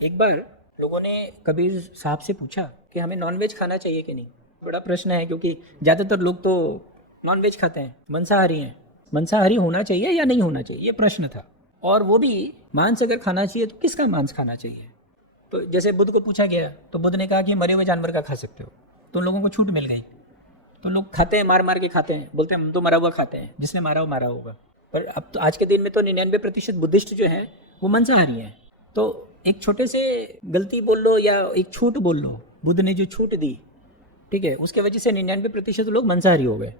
एक बार लोगों ने कबीर साहब से पूछा कि हमें नॉनवेज खाना चाहिए कि नहीं। बड़ा प्रश्न है क्योंकि ज़्यादातर लोग तो नॉनवेज खाते हैं, मांसाहारी हैं। मांसाहारी होना चाहिए या नहीं होना चाहिए, ये प्रश्न था। और वो भी मांस अगर खाना चाहिए तो किसका मांस खाना चाहिए। तो जैसे बुद्ध को पूछा गया तो बुद्ध ने कहा कि मरे हुए जानवर का खा सकते हो। तो उन लोगों को छूट मिल गई। तो लोग खाते हैं, मार मार के खाते हैं, बोलते हैं हम तो मरा हुआ खाते हैं, जिसने मारा हो मारा होगा। पर अब तो आज के दिन में तो 99% बुद्धिस्ट जो हैं वो मांसाहारी हैं। तो एक छोटे से गलती बोल लो या एक छूट बोल लो, बुद्ध ने जो छूट दी, ठीक है, उसके वजह से 99% लोग मांसाहारी हो गए।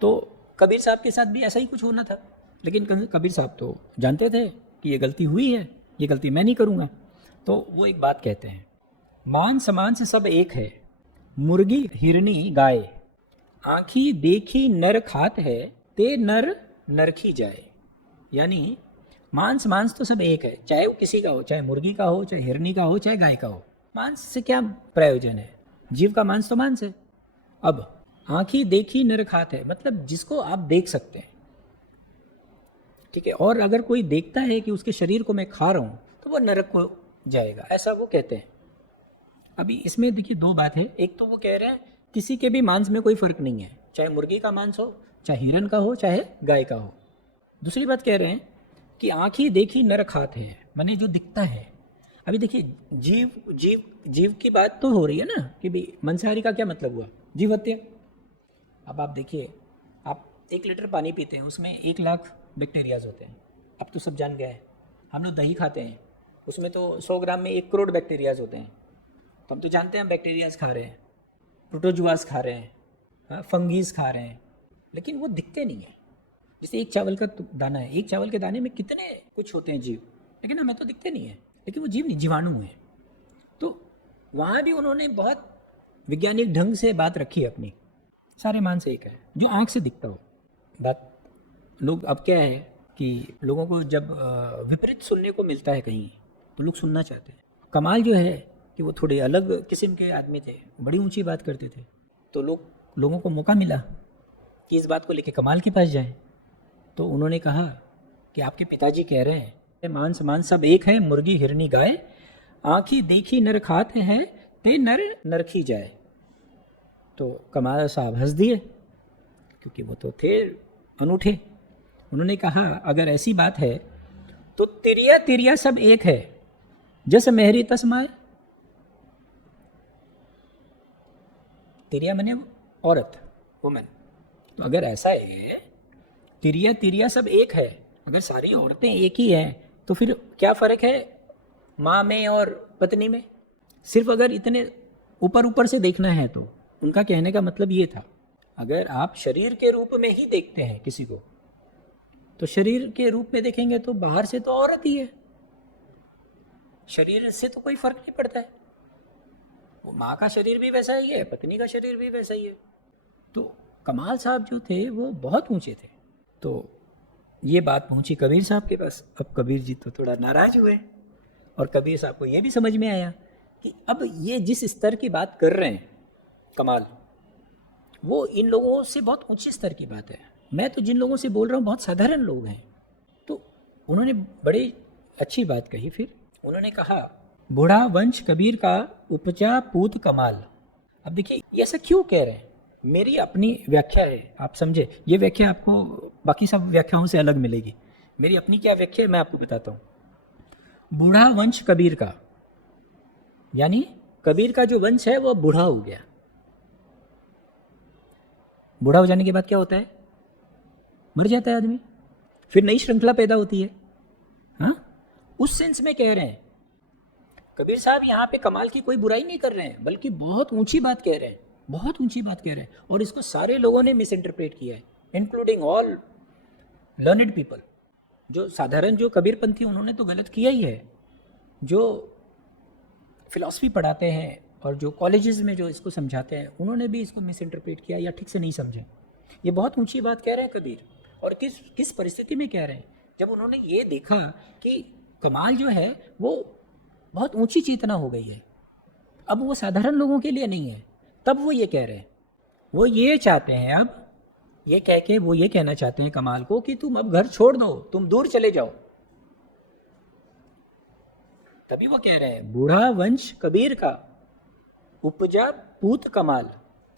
तो कबीर साहब के साथ भी ऐसा ही कुछ होना था। लेकिन कबीर साहब तो जानते थे कि ये गलती हुई है, ये गलती मैं नहीं करूँगा। तो वो एक बात कहते हैं, मांस मांस सब एक है, मुर्गी हिरनी गाय, आँखी देखी नर खात है, ते नर नरखी जाए। यानी मांस मांस तो सब एक है, चाहे वो किसी का हो, चाहे मुर्गी का हो, चाहे हिरनी का हो, चाहे गाय का हो। मांस से क्या प्रयोजन है, जीव का मांस तो मांस है। अब आँखी देखी नर खात है, मतलब जिसको आप देख सकते हैं, ठीक है। और अगर कोई देखता है कि उसके शरीर को मैं खा रहा हूँ तो वो नरक को जाएगा, ऐसा वो कहते हैं। अभी इसमें देखिए दो बात है। एक तो वो कह रहे हैं किसी के भी मांस में कोई फर्क नहीं है, चाहे मुर्गी का मांस हो, चाहे हिरन का हो, चाहे गाय का हो। दूसरी बात कह रहे हैं कि आँखी देखी नर खात है, माने जो दिखता है। अभी देखिए जीव जीव जीव की बात तो हो रही है ना कि भाई मांसाहारी का क्या मतलब हुआ, जीव हत्या। अब आप देखिए, आप 1 लीटर पानी पीते हैं, उसमें 1 लाख बैक्टीरियाज होते हैं। अब तो सब जान गए हैं। हम लोग दही खाते हैं, उसमें तो 100 ग्राम में 1 करोड़ बैक्टीरियाज होते हैं। तो हम तो जानते हैं हम बैक्टीरियाज खा रहे हैं, प्रोटोजुआस खा रहे हैं, हाँ, फंगीज खा रहे हैं, लेकिन वो दिखते नहीं है। जैसे एक चावल का दाना है, एक चावल के दाने में कितने कुछ होते हैं जीव, लेकिन हमें तो दिखते नहीं है। लेकिन वो जीव नहीं, जीवाणु है। तो वहाँ भी उन्होंने बहुत वैज्ञानिक ढंग से बात रखी है अपनी। सारे मांस एक है जो आँख से दिखता हो। बात लोग अब क्या है कि लोगों को जब विपरीत सुनने को मिलता है कहीं तो लोग सुनना चाहते हैं। कमाल जो है कि वो थोड़े अलग किस्म के आदमी थे, बड़ी ऊंची बात करते थे। तो लोगों को मौका मिला कि इस बात को लेके कमाल के पास जाएं। तो उन्होंने कहा कि आपके पिताजी कह रहे हैं मांस मांस सब एक है, मुर्गी हिरनी गाय, आँखी देखी नर खात है, ते नर नरखी जाए। तो कमाल साहब हंस दिए क्योंकि वो तो थे अनूठे। उन्होंने कहा अगर ऐसी बात है तो तिरिया तिरिया सब एक है, जस मेहरी तस्माए। तिरिया मने औरत, वुमेन। तो अगर ऐसा है तिरिया तिरिया सब एक है, अगर सारी औरतें एक ही हैं तो फिर क्या फ़र्क है माँ में और पत्नी में। सिर्फ अगर इतने ऊपर ऊपर से देखना है तो उनका कहने का मतलब ये था, अगर आप शरीर के रूप में ही देखते हैं किसी को तो शरीर के रूप में देखेंगे तो बाहर से तो औरत ही है, शरीर से तो कोई फर्क नहीं पड़ता है। वो माँ का शरीर भी वैसा ही है, पत्नी का शरीर भी वैसा ही है। तो कमाल साहब जो थे वो बहुत ऊंचे थे। तो ये बात पहुंची कबीर साहब के पास। अब कबीर जी तो थोड़ा नाराज हुए और कबीर साहब को ये भी समझ में आया कि अब ये जिस स्तर की बात कर रहे हैं कमाल, वो इन लोगों से बहुत ऊंचे स्तर की बात है। मैं तो जिन लोगों से बोल रहा हूँ बहुत साधारण लोग हैं। तो उन्होंने बड़ी अच्छी बात कही। फिर उन्होंने कहा बूढ़ा वंश कबीर का उपजा पूत कमाल। अब देखिए ये ऐसा क्यों कह रहे हैं, मेरी अपनी व्याख्या है, आप समझे। ये व्याख्या आपको बाकी सब व्याख्याओं से अलग मिलेगी। मेरी अपनी क्या व्याख्या है मैं आपको बताता हूँ। बूढ़ा वंश कबीर का, यानी कबीर का जो वंश है वो बूढ़ा हो गया। बूढ़ा हो जाने के बाद क्या होता है, मर जाता है आदमी, फिर नई श्रृंखला पैदा होती है। हाँ, उस सेंस में कह रहे हैं कबीर साहब। यहाँ पे कमाल की कोई बुराई नहीं कर रहे हैं, बल्कि बहुत ऊंची बात कह रहे हैं, बहुत ऊंची बात कह रहे हैं। और इसको सारे लोगों ने मिस इंटरप्रेट किया है, इंक्लूडिंग ऑल लर्नड पीपल। जो साधारण जो कबीरपंथी उन्होंने तो गलत किया ही है, जो फिलॉसफी पढ़ाते हैं और जो कॉलेजेस में जो इसको समझाते हैं उन्होंने भी इसको मिस इंटरप्रेट किया या ठीक से नहीं समझे। ये बहुत ऊंची बात कह रहे हैं कबीर। और किस परिस्थिति में कह रहे हैं, जब उन्होंने ये देखा कि कमाल जो है वो बहुत ऊंची चेतना हो गई है, अब वो साधारण लोगों के लिए नहीं है, तब वो ये कह रहे हैं। वो ये चाहते हैं, अब ये कह के वो ये कहना चाहते हैं कमाल को कि तुम अब घर छोड़ दो, तुम दूर चले जाओ। तभी वो कह रहे हैं बूढ़ा वंश कबीर का, उपजा पूत कमाल।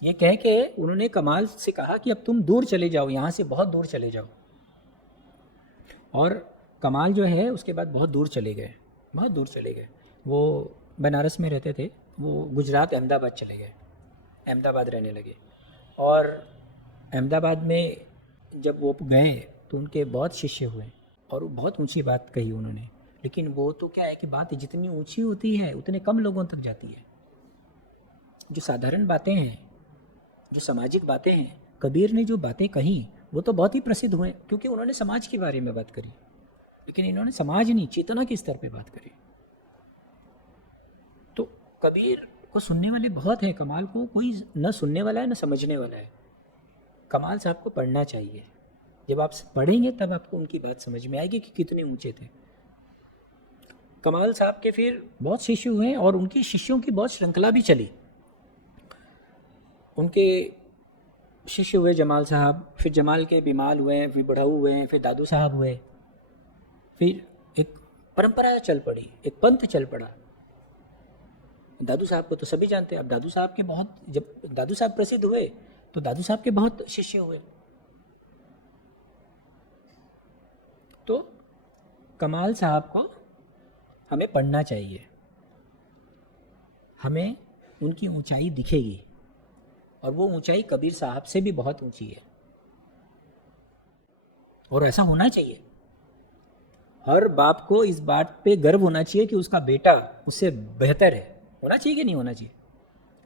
ये कह के उन्होंने कमाल से कहा कि अब तुम दूर चले जाओ, यहाँ से बहुत दूर चले जाओ। और कमाल जो है उसके बाद बहुत दूर चले गए, बहुत दूर चले गए। वो बनारस में रहते थे, वो गुजरात अहमदाबाद चले गए, अहमदाबाद रहने लगे। और अहमदाबाद में जब वो गए तो उनके बहुत शिष्य हुए और वो बहुत ऊंची बात कही उन्होंने। लेकिन वो तो क्या है कि बात जितनी ऊंची होती है उतने कम लोगों तक जाती है। जो साधारण बातें हैं, जो सामाजिक बातें हैं, कबीर ने जो बातें कही वो तो बहुत ही प्रसिद्ध हुए क्योंकि उन्होंने समाज के बारे में बात करी। लेकिन इन्होंने समाज नहीं, चेतना के स्तर पे बात करी। तो कबीर को सुनने वाले बहुत हैं, कमाल को कोई न सुनने वाला है न समझने वाला है। कमाल साहब को पढ़ना चाहिए। जब आप पढ़ेंगे तब आपको उनकी बात समझ में आएगी कि कितने ऊंचे थे। कमाल साहब के फिर बहुत शिष्य हुए और उनके शिष्यों की बहुत श्रृंखला भी चली। उनके शिष्य हुए जमाल साहब, फिर जमाल के बिमाल हुए, फिर बढ़ऊ हुए, फिर दादू साहब हुए, फिर एक परंपरा चल पड़ी, एक पंथ चल पड़ा। दादू साहब को तो सभी जानते हैं। अब दादू साहब के बहुत, जब दादू साहब प्रसिद्ध हुए तो दादू साहब के बहुत शिष्य हुए। तो कमाल साहब को हमें पढ़ना चाहिए, हमें उनकी ऊंचाई दिखेगी और वो ऊंचाई कबीर साहब से भी बहुत ऊंची है। और ऐसा होना चाहिए। हर बाप को इस बात पे गर्व होना चाहिए कि उसका बेटा उससे बेहतर है। होना चाहिए कि नहीं होना चाहिए?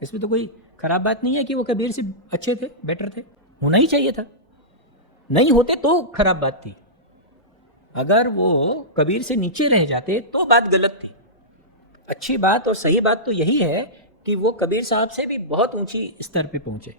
इसमें तो कोई खराब बात नहीं है कि वो कबीर से अच्छे थे, बेटर थे। होना ही चाहिए था। नहीं होते तो खराब बात थी। अगर वो कबीर से नीचे रह जाते तो बात गलत थी। अच्छी बात और सही बात तो यही है कि वो कबीर साहब से भी बहुत ऊंची स्तर पे पहुंचे।